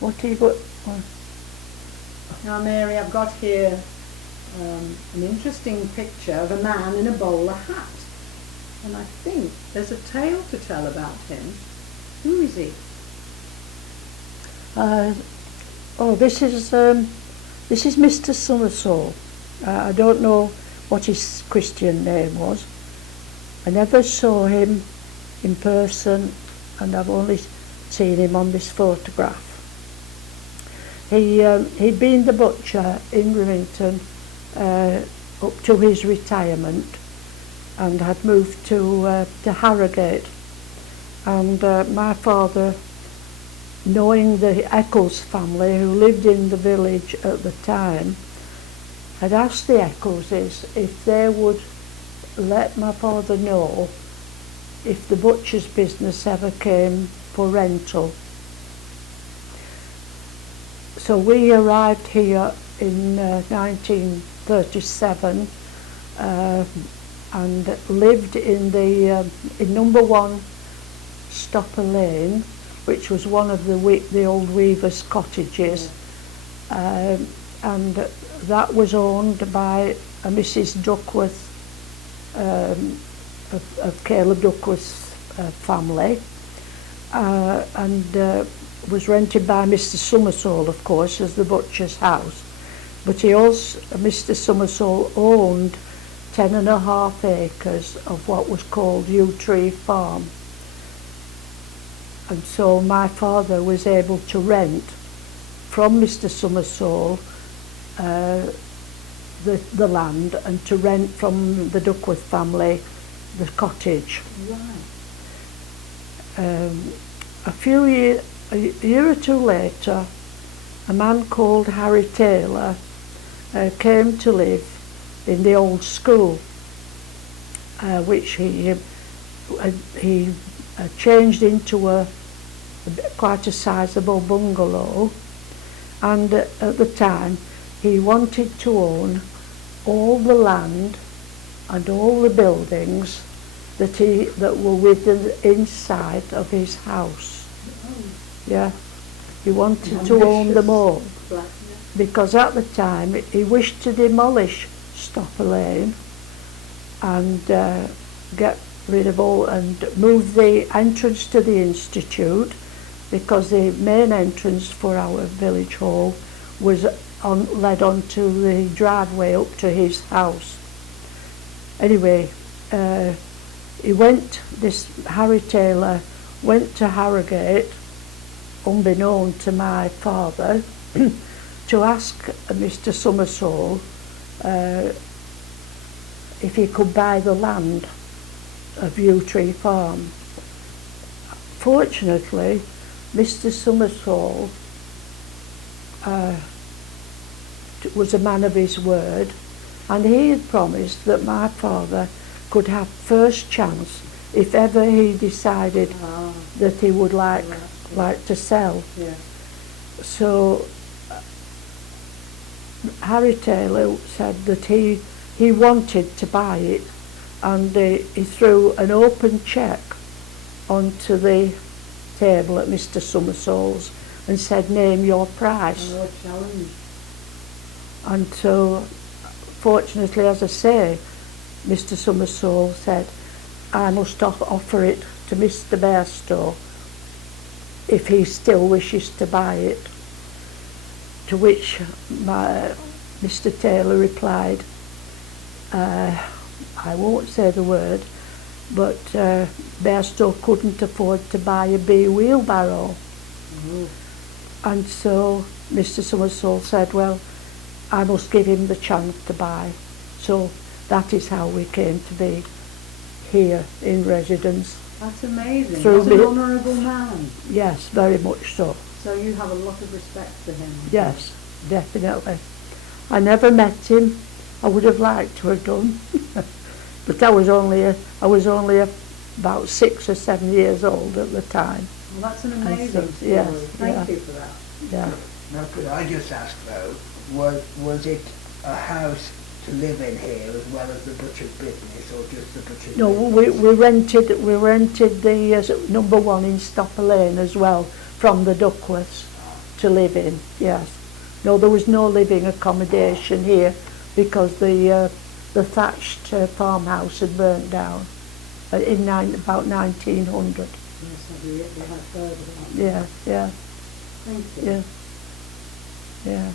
What have you got? Now, Mary, I've got here an interesting picture of a man in a bowler hat. And I think there's a tale to tell about him. Who is he? This is Mr. Somersault. I don't know what his Christian name was. I never saw him in person, and I've only seen him on this photograph. He'd been the butcher in Remington up to his retirement, and had moved to Harrogate. And my father, knowing the Eccles family who lived in the village at the time, had asked the Eccleses if they would let my father know if the butcher's business ever came for rental. So we arrived here in 1937 and lived in in number 1 Stopper Lane, which was one of the old weavers' cottages, and that was owned by a Mrs. Duckworth, of Caleb Duckworth's family, and was rented by Mr. Somersault, of course, as the butcher's house. But he also, Mr. Somersault, owned 10.5 acres of what was called Yew Tree Farm. And so my father was able to rent from Mr. Somersault the land, and to rent from the Duckworth family the cottage. Right. A year or two later, a man called Harry Taylor came to live in the old school, which he changed into quite a sizable bungalow, and at the time he wanted to own all the land and all the buildings that were within inside of his house. Oh. Yeah, he wanted to own them all, because at the time he wished to demolish Stopper Lane and get rid of all and move the entrance to the institute, because the main entrance for our village hall was led onto the driveway up to his house. Anyway, this Harry Taylor went to Harrogate, unbeknown to my father, to ask Mr. Somersault if he could buy the land of Yew Tree Farm. Fortunately, Mr. Somersault was a man of his word, and he had promised that my father could have first chance if ever he decided that he would like to sell. Yeah. So Harry Taylor said that he wanted to buy it, and he threw an open cheque onto the table at Mr. Somersault's and said, "Name your price." Oh, challenge. And so, fortunately, as I say, Mr. Somersault said, "I must offer it to Mr. Bairstow if he still wishes to buy it." To which Mr. Taylor replied, "I won't say the word, but Bairstow couldn't afford to buy a wheelbarrow." Oh. And so Mr. Somersault said, "Well, I must give him the chance to buy." So that is how we came to be here in residence. That's amazing. Through What an honourable man. Yes, very much so. So you have a lot of respect for him. Yes, definitely. I never met him. I would have liked to have done, but I was only about 6 or 7 years old at the time. Well, that's an amazing story. Yes, Thank you for that. Yeah. Now, could I just ask though, was it a house to live in here as well as the butcher's business, or just the butcher's No, business? we rented the number 1 in Stopper Lane as well from the Duckworths. to live in, yes. No, there was no living accommodation here because the thatched farmhouse had burnt down in about 1900. Yes, we have heard about that. Yeah, yeah, Thank you. yeah, yeah.